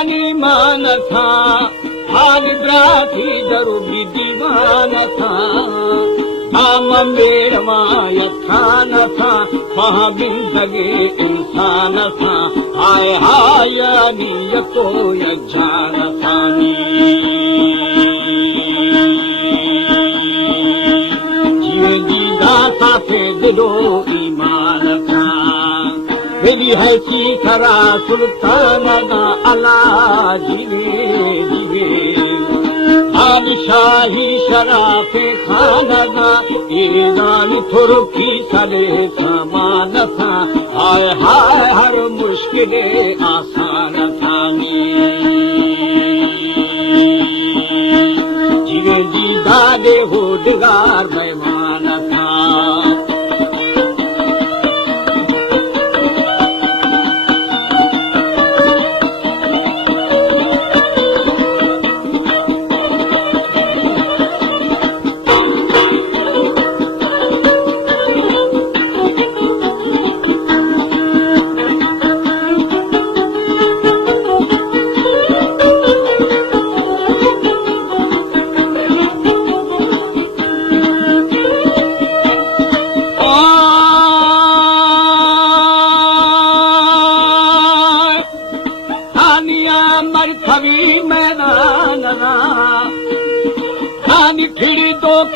हानी मान था हाल ब्राथी जरूरी दीवान था नाम मेरवा यथा न था वहाँ बिंदगे इंसान था हाय हाय नियतो यजान थानी जीवे जीदा था दिलो ईमान था मेरी है सीखरा सुल्तान का अला जीवे जीवे बादशाही शराफे खाना ईरान थुर्की सले समान था हाय हाय हर मुश्किले आसान थानी जीवे जी दादे हो दिगार मेहमान था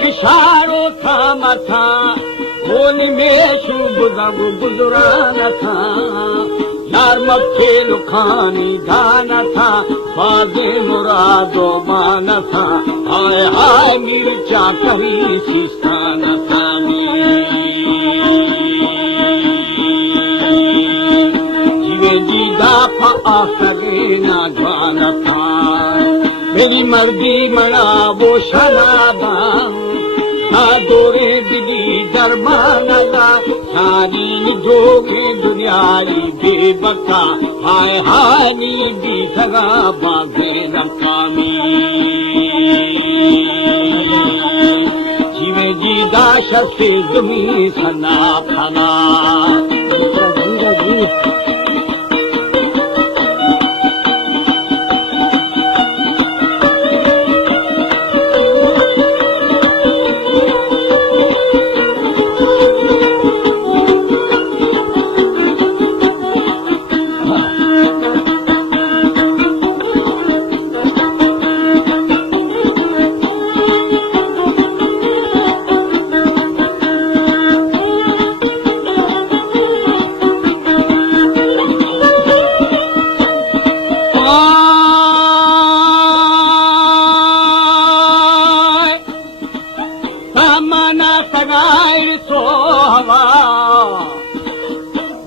किशारो था मथा होली में शुभ गुजरान था यार मक्के लुखानी गान था बाजे मुरादो मान था हाय हाय मिर्चा कभी सिस्तान था जीवे जी दाफा आखरे ना जवान था मेरी मर्दी मना वो शराबा दोरे दिली दरबाना सारी जोगे दुनियारी बेबका हाय हाय नी भी सगा बागे रकामी जीवे जी दाश से जमी सना फना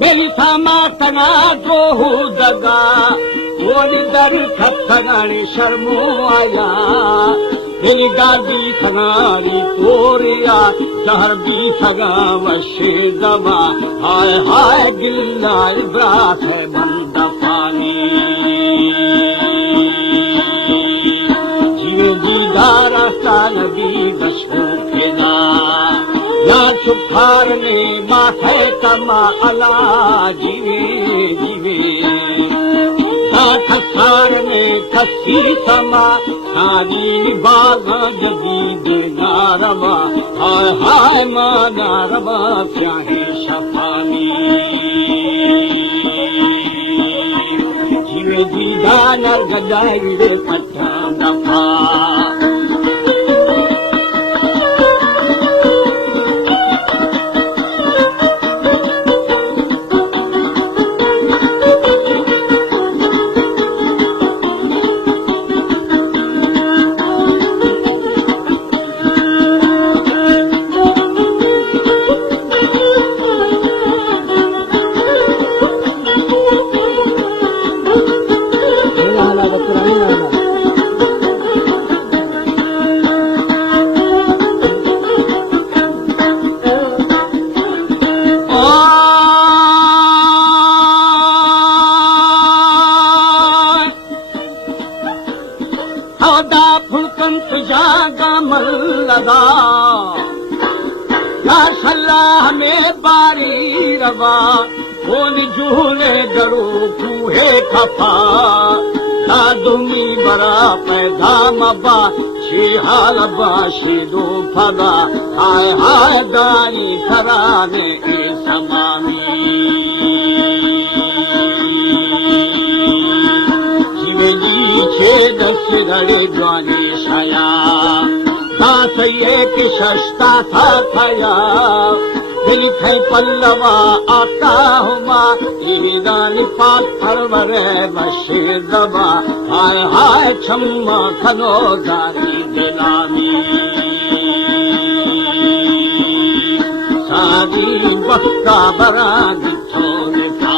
मेरी सामा तना जो हो दगा वोली दर खतगानी शर्मो आया मेरी गादी सगारी तोरिया शहर भी सगा वशे दवा हाय हाय गिल्ला इब्रात है बंद पानी जीवे जीदारा साल भी बसो केना या सुखार ने माथे कमा अला जीवे जीवे खसार ने खसी समा सारी बाग जगी दे नारवा हाय हाय मां नारवा चाहे शफानी जीवे जी दानर गदाई रे पट्टा दफा लगा या सलाह में बारी रवा बोल झूले डरो कूहे खफा साधुमी बरा पैदा मबा शिहाल बाशिदो फगा हाय हाय दानी खराने ए समामी जीवेली छेद सिरड़े द्वाने छाया दास एक शस्ता था थया दिल थे पल्लवा आता हुमा ईरानी पाथर वरे बशीर दबा हाय हाय छम्मा खनो दानी गिलामी सादी बक्का बरा दिठोने था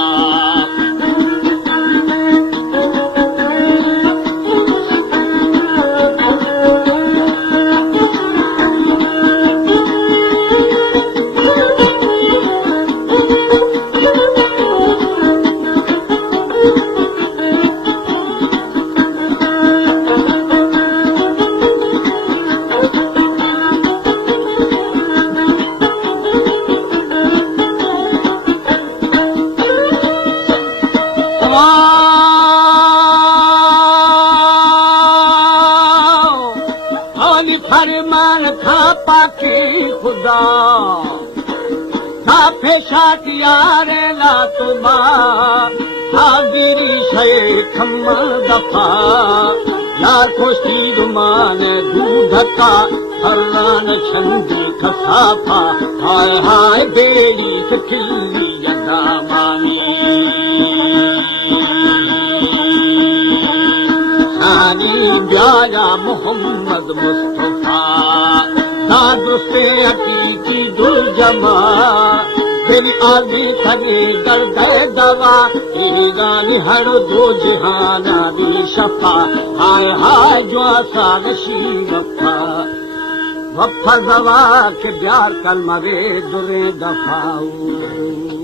फरमान था पाकी खुदा था फेशाटियारे ला तुमा हागिरी शे खम्मा दफा लाखों शीरुमान दूध का हर्रान छंदी खसाफा हाय हाय बेली खिल्ली यदा मानी ब्याया मोहम्मद मुस्तफा दादुस्ते हकीकी दुर्जमा तेरी आदि थगे दर्द दवा ईरानी हर दो जहाना भी शफा हाय हाय जो आसा नशी वफा वफा दवा के प्यार कल मरे दुरे दफाऊ